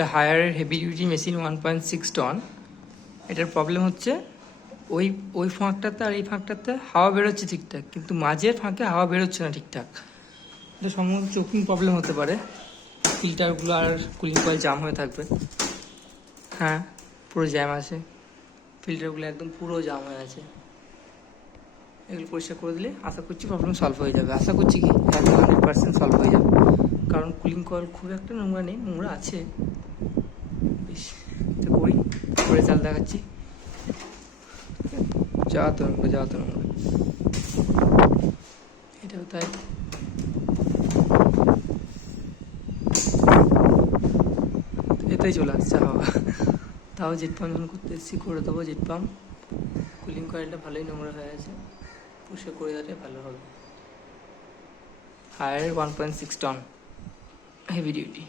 এটা হায়ারের heavy duty machine 1.6 ton. এটার problem হচ্ছে ওই ফাঁকটাতে আর এই ফাঁকটাতে হাওয়া বেরোচ্ছে ঠিকঠাক, কিন্তু মাঝের ফাঁকে হাওয়া বেরোচ্ছে না ঠিকঠাক। এটা সম্ভবত চোকিং প্রবলেম হতে পারে, ফিল্টারগুলো আর কুলিং কয়েল জাম হয়ে থাকবে। হ্যাঁ, পুরো জ্যাম আছে, ফিল্টারগুলো একদম পুরো জাম হয়ে আছে। এগুলো পরিষ্কার করে দিলে আশা করছি প্রবলেম সলভ হয়ে যাবে। আশা করছি কি 100% সলভ হয়ে যাবে, কারণ কুলিং কয়েল খুব একটা নোংরা নেই, নোংরা আছে বেশ। তো করে চাল দেখাচ্ছি। যাওয়া তো নোংরা, এটাও তাই। এটাই চলে আসছে হাওয়া। তাও জেট পাম্প যখন করতে এসেছি করে দেবো জেট পাম্প। কুলিং কয়েলটা ভালোই নোংরা হয়ে আছে, পরিষ্কার করে দিলে ভালো হবে। Hire 1.6 ton heavy duty.